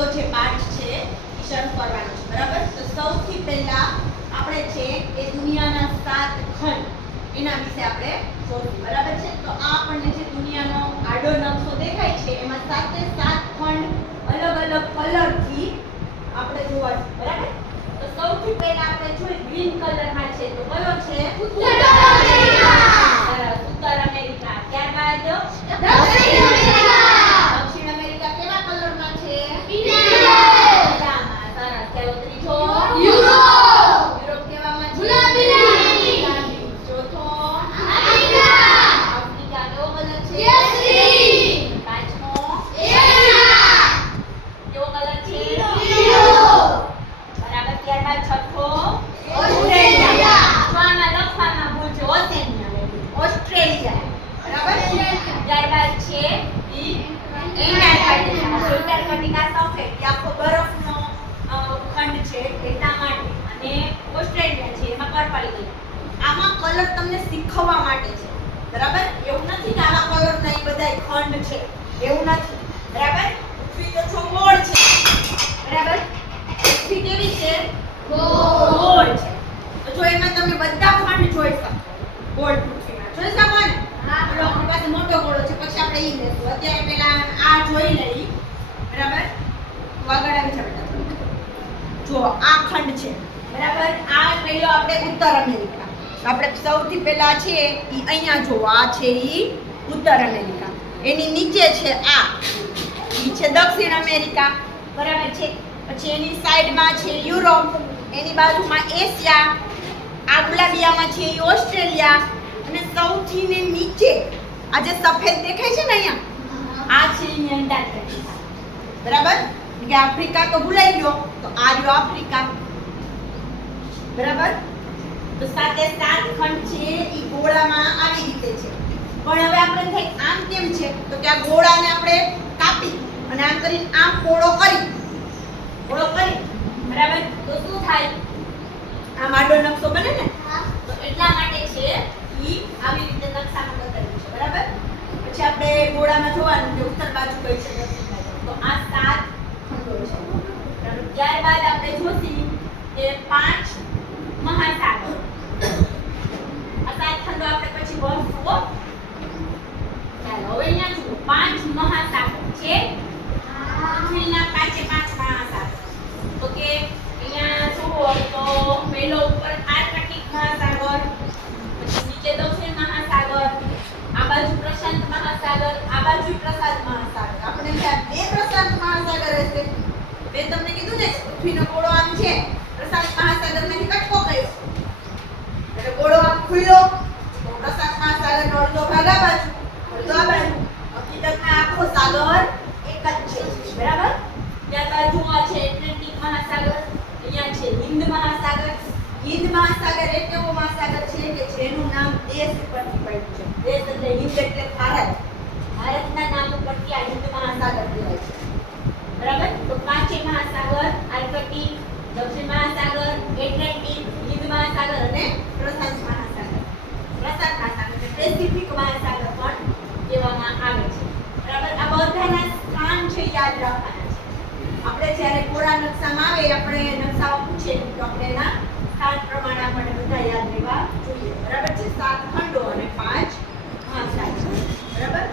પહેલો જે પાઠ છે એ શરૂ કરવાનો છે, બરાબર? તો સૌથી પહેલા આપણે છે એ દુનિયાના 7 ખંડ એના વિશે આપણે જોશું, બરાબર છે? તો આ આપણને જે દુનિયાનો આડો નકશો દેખાય છે એમાં 7 ખંડ અલગ અલગ કલરથી આપણે જોવા છે, બરાબર? તો સૌથી પહેલા આપણે જોઈએ ગ્રીન કલરમાં છે તો કયો છે? ઉત્તર અમેરિકા. ઉત્તર અમેરિકા. ત્યારબાદ દક્ષિણ અમેરિકા. દક્ષિણ અમેરિકા કેવા કલરમાં છે? પીળામાં. સરસ. કયો ત્રીજો? યુરોપ. યુરોપ કેવામાં છે? ગુલાબી. ચોથો? આફ્રિકા. આફ્રિકા કેવો કલર છે? કેસરી. પાંચમો? એશિયા. કેવો કલર છે? લીલો. બરાબર. ત્યારબાદ છઠ્ઠો? ઓસ્ટ્રેલિયા. આમાં લખવામાં ભૂલ છે, ઓસેનિયા. ઓસ્ટ્રેલિયા. બરાબર. ત્યારબાદ છે એન્ટાર્કટિકા. એન્ટાર્કટિકા સફેદ આખો બરફનો ખંડ છે એટલા માટે, અને ઓસ્ટ્રેલિયા છે એમાં પર્પલ. આમાં કલર તમને શીખવવા માટે છે, બરાબર? એવું નથી કે આવા કલર નહીં બધાય ખંડ છે, એવું નથી, બરાબર? પૃથ્વી તો છો ગોળ છે, બરાબર? પૃથ્વી કેવી છે? ગોળ છે. તો જો એમાં તમે બધા ખંડ જોઈ શકો, ગોળ પૃથ્વીમાં જોઈ શકો ને? હા. આપણી પાસે મોટો ગોળો છે, પછી આપણે ઈ લેશું. અત્યારે પહેલા આ જોઈ લઈ, બરાબર? તો આગળ આવી જાવ બેટા. જો આ ખંડ છે, બરાબર? આ પહેલો આપણે ઉત્તર અમેરિકા. આપણે સૌથી પહેલા છે ઈ અહીંયા જો આ છે ઈ ઉત્તર અમેરિકા. એની નીચે છે આ ઈ છે દક્ષિણ અમેરિકા, બરાબર છે? પછી એની સાઈડમાં છે યુરોપ, એની બાજુમાં એશિયા, આ ગુલાબીયામાં છે ઈ ઓસ્ટ્રેલિયા, અને સૌથી ને નીચે આ જે સફેદ દેખાય છે ને અહીંયા, આ છે ઈ એન્ટાર્કટિકા, બરાબર? કે આફ્રિકા તો ભૂલાઈ ગયો, તો આ રહ્યો આફ્રિકા, બરાબર? તો 7 ખંડ છે ઈ ગોળામાં આવી રીતે છે. પણ હવે આપણે થાય આમ કેમ છે તો કે આ ગોળાને આપણે કાપી અને આમ કરીને આમ પોળો કરી, બરાબર? તો શું થાય? આમ આડો નકશો બને ને, તો એટલા માટે છે ઈ આવી રીતે નકશામાં બતાવ્યું છે, બરાબર? પછી આપણે ગોળામાં જોવાનું કે ઉત્તર બાજુ કઈ છે, દક્ષિણ બાજુ. તો આ 7 ખંડો છે, બરાબર? ત્યારબાદ આપણે જોશી કે 5 મહાસાગર. આ 7 ખંડો આપણે પછી ભણશું. ચાલો હવે અહીંયા જુઓ 5 મહાસાગર છે. પૃથ્વીના 5 મહાસાગર. તો કે અહીંયા જુઓ તો પહેલો ઉપર આર્કટિક મહાસાગર, પછી નીચે દક્ષિણ મહાસાગર, આ બાજુ પ્રશાંત મહાસાગર, આ બાજુ પ્રશાંત મહાસાગર. આપણે ત્યાં 2 પ્રશાંત મહાસાગર હશે. મેં તમને કીધું ને પૃથ્વીનો ગોળો આમ છે, પ્રશાંત મહાસાગરમાંથી કટકો કર્યો એટલે ગોળો આમ ખુલ્લો, તો પ્રશાંત મહાસાગરનો અડધો ભાગ આ બાજુ, અડધો આ બાજુ. હકીકતમાં આખો સાગર એક જ છે, બરાબર? ત્યારબાદ જુઓ છે એટલાન્ટિક મહાસાગર, અહીંયા છે હિન્દ મહાસાગર. હિન્દ મહાસાગર એ કેવો મહાસાગર છે કે જેનું નામ દેશ ઉપરથી પડ્યું છે. દેશ એટલે હિન્દ એટલે ભારત. ભારતના નામ ઉપરથી આ હિન્દ મહાસાગર કહેવાય છે, બરાબર? તો 5 મહાસાગર આર્કટિક, દક્ષિણ મહાસાગર, એટલાન્ટિક, હિન્દ મહાસાગર અને પ્રશાંત મહાસાગર. પ્રશાંત મહાસાગર એટલે પેસિફિક મહાસાગર પણ કહેવામાં આવે છે, બરાબર? આ બધાના સ્થાન છે યાદ રાખવાના છે. આપણે જ્યારે ગોળા નકશામાં આવે આપણે નકશાઓ પૂછે તો આપણે એના સ્થાન પ્રમાણે આપણે બધા યાદ રહેવા જોઈએ, બરાબર છે? 7 ખંડો અને 5 મહાસાગર, બરાબર?